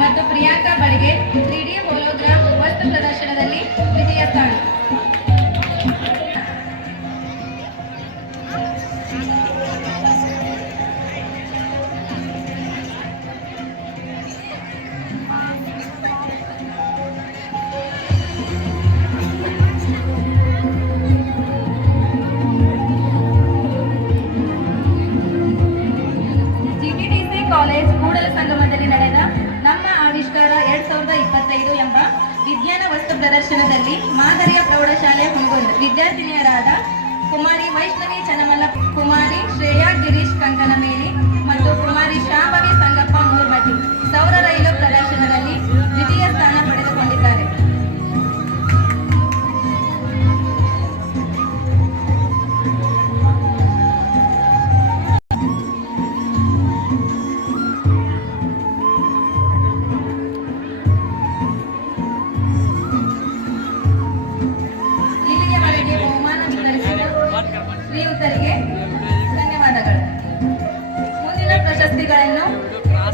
ಮತ್ತು ಪ್ರಿಯಾಂಕಾ ಬಳಿಗೆ three D hologram ವಸ್ತು ಪ್ರದರ್ಶನದಲ್ಲಿ ಕಾಲೇಜ್ ಕೂಡಲ ಸಂಗಮದಲ್ಲಿ ನಡೆದ ನಮ್ಮ ಆವಿಷ್ಕಾರ ಎರಡ್ ಸಾವಿರದ ಇಪ್ಪತ್ತೈದು ಎಂಬ ವಿಜ್ಞಾನ ವಸ್ತು ಪ್ರದರ್ಶನದಲ್ಲಿ ಮಾದರಿಯ ಪ್ರೌಢಶಾಲೆ ಹುಣಗುಂದ ವಿದ್ಯಾರ್ಥಿನಿಯರಾದ ಕುಮಾರಿ ವೈಷ್ಣವಿ ಚನ್ನಮಲ್ಲ ಕುಮಾರಿ ಶ್ರೇಯಾ ಶ್ರೀಯುತರಿಗೆ ಧನ್ಯವಾದಗಳು. ಮುಂದಿನ ಪ್ರಶಸ್ತಿಗಳನ್ನು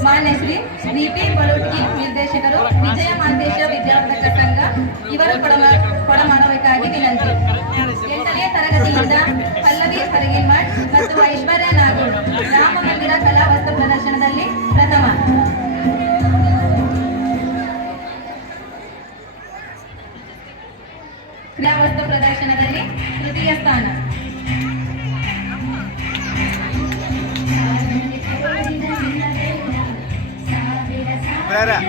ಮಾನ್ಯ ಶ್ರೀ ಬಿಪಿ ಬಲುಟ್ಗಿ ನಿರ್ದೇಶಕರು ವಿಜಯ ಮಾಂತೇಶ ವಿದ್ಯಾರ್ಥಕ ಸಂಘ ಇವರು ಕೊಡಮ ಕೊಡಮಾಡಬೇಕಾಗಿ ವಿನಂತಿ. ಎಂಟನೇ ತರಗತಿಯಿಂದ ಪಲ್ಲವಿ ಹರಗಿಮಠ್ ಮತ್ತು ಐಶ್ವರ್ಯ ನಾಗೂರ್ ರಾಮ ಮಂದಿರ ಕಲಾ ವಸ್ತು ಪ್ರದರ್ಶನದಲ್ಲಿ ಪ್ರಥಮ. ಕ್ರೀಡಾ ವಸ್ತು ಪ್ರದರ್ಶನದಲ್ಲಿ ತೃತೀಯ ಸ್ಥಾನ. ಬೇರೆ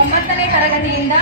ಒಂಬತ್ತನೇ ತರಗತಿಯಿಂದ